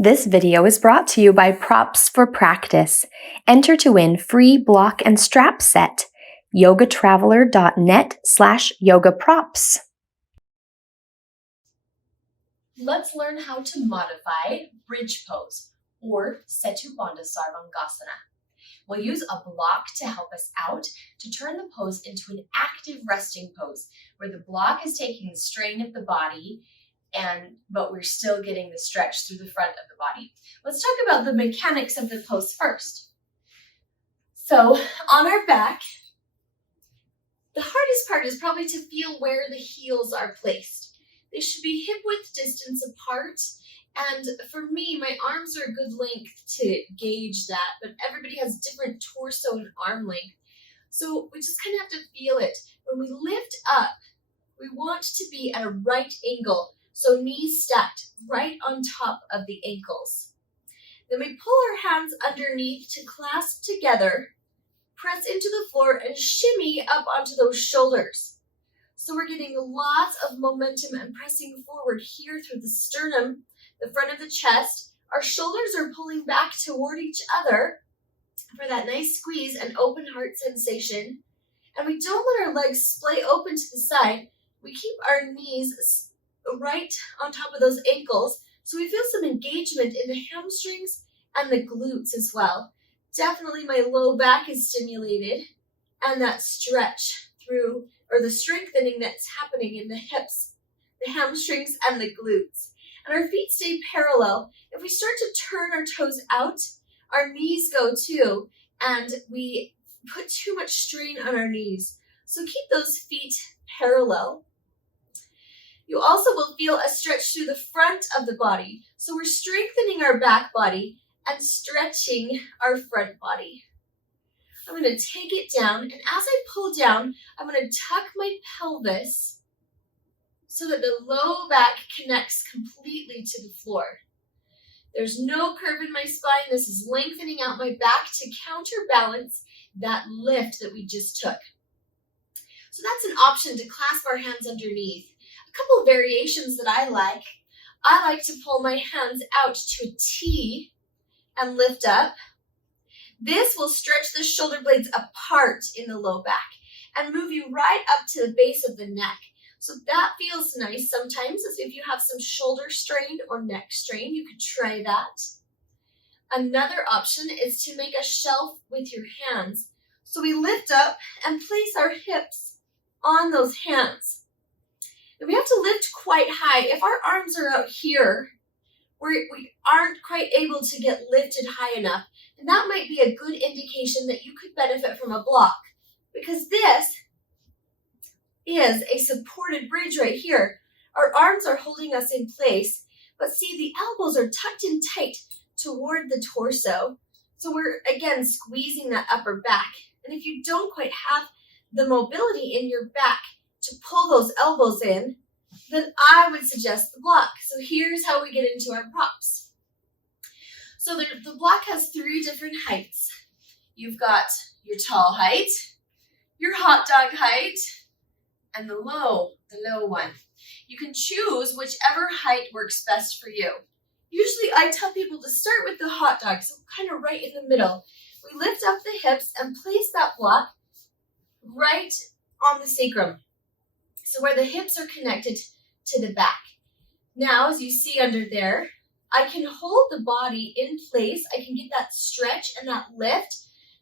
This video is brought to you by Props for Practice. Enter to win free block and strap set. yogatraveler.net/yogaprops. Let's learn how to modify bridge pose or Setu Bandha Sarvangasana. We'll use a block to help us out to turn the pose into an active resting pose where the block is taking the strain of the body but we're still getting the stretch through the front of the body. Let's talk about the mechanics of the pose first. So on our back, the hardest part is probably to feel where the heels are placed. They should be hip-width distance apart, and for me, my arms are a good length to gauge that, but everybody has different torso and arm length. So we just kind of have to feel it. When we lift up, we want to be at a right angle, so knees stacked right on top of the ankles. Then we pull our hands underneath to clasp together, press into the floor, and shimmy up onto those shoulders. So we're getting lots of momentum and pressing forward here through the sternum, the front of the chest. Our shoulders are pulling back toward each other for that nice squeeze and open heart sensation. And we don't let our legs splay open to the side. We keep our knees right on top of those ankles, so we feel some engagement in the hamstrings and the glutes as well. Definitely my low back is stimulated, and that stretch through, or the strengthening that's happening in the hips, the hamstrings, and the glutes. And our feet stay parallel. If we start to turn our toes out, our knees go too, and we put too much strain on our knees. So keep those feet parallel. You also will feel a stretch through the front of the body. So we're strengthening our back body and stretching our front body. I'm going to take it down, and as I pull down, I'm going to tuck my pelvis so that the low back connects completely to the floor. There's no curve in my spine. This is lengthening out my back to counterbalance that lift that we just took. So that's an option to clasp our hands underneath. A couple of variations that I like to pull my hands out to a T and lift up. This will stretch the shoulder blades apart in the low back and move you right up to the base of the neck. So that feels nice sometimes, as if you have some shoulder strain or neck strain, you could try that. Another option is to make a shelf with your hands. So we lift up and place our hips on those hands. And we have to lift quite high. If our arms are out here, we aren't quite able to get lifted high enough. And that might be a good indication that you could benefit from a block, because this is a supported bridge right here. Our arms are holding us in place, but see, the elbows are tucked in tight toward the torso. So we're, again, squeezing that upper back. And if you don't quite have the mobility in your back to pull those elbows in, then I would suggest the block. So here's how we get into our props. So the block has 3 different heights. You've got your tall height, your hot dog height, and the low one. You can choose whichever height works best for you. Usually I tell people to start with the hot dog, so kind of right in the middle. We lift up the hips and place that block right on the sacrum. So where the hips are connected to the back. Now, as you see under there, I can hold the body in place. I can get that stretch and that lift,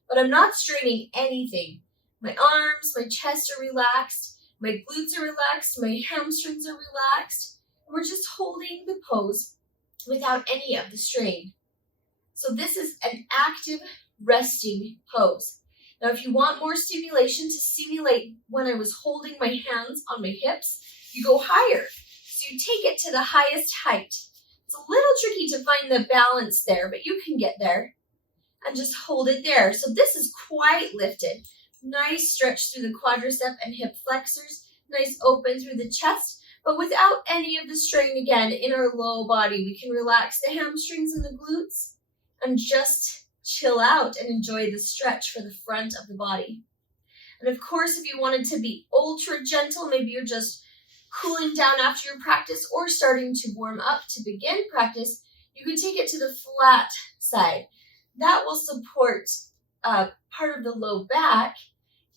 but I'm not straining anything. My arms, my chest are relaxed, my glutes are relaxed, my hamstrings are relaxed. We're just holding the pose without any of the strain. So this is an active resting pose. Now, if you want more stimulation to simulate when I was holding my hands on my hips, you go higher. So you take it to the highest height. It's a little tricky to find the balance there, but you can get there and just hold it there. So this is quite lifted. Nice stretch through the quadricep and hip flexors. Nice open through the chest, but without any of the strain again in our low body. We can relax the hamstrings and the glutes and just chill out and enjoy the stretch for the front of the body. And of course, if you wanted to be ultra gentle, maybe you're just cooling down after your practice or starting to warm up to begin practice, You can take it to the flat side. That will support part of the low back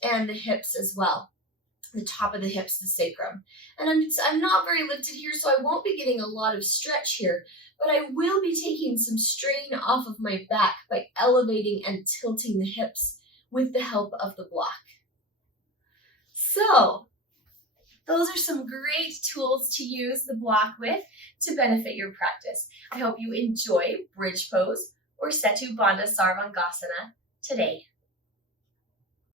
and the hips as well. The top of the hips, the sacrum. And I'm not very lifted here, so I won't be getting a lot of stretch here, but I will be taking some strain off of my back by elevating and tilting the hips with the help of the block. So, those are some great tools to use the block with to benefit your practice. I hope you enjoy bridge pose or Setu Bandha Sarvangasana today.